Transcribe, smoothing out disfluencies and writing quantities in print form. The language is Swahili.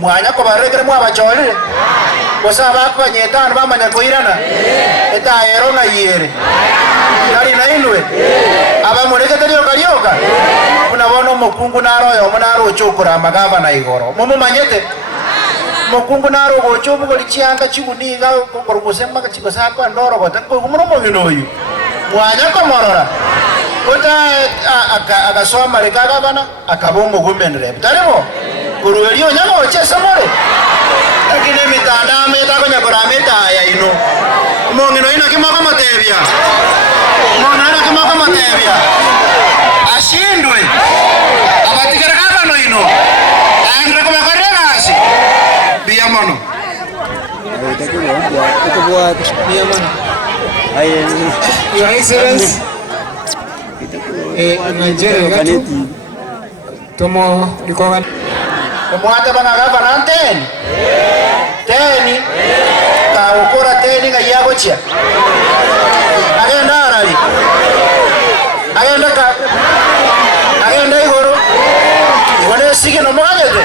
mwanya ko barekere mwa bachorire kosa bakwa nyetana bamanya koirana eta ero na yere nari na inwe aba mureketerio karioka unabona mukungu naroyo munaro chokora magava na igoro mumu manyete mukungu naro gochobu golichianga chiguniga korugusema kachigosako ndoro gotako muromo binoyu mwanya ko morora kota akasoma rekaga bana akabongo gumendere tarimo kuruelio nyamo chesa more lakini mitanda meta konya korameta ya ino mongino ina kimaka matebya mongino kimaka matebya ashindwe abatikara kabano ino angre ko bakaragasi biya mono Your Excellency, Nigeria gatu tomo likoga mwate bana gavana teni ka ukora teni ga yago chia agenda arali agenda igoro igone sige no mwagete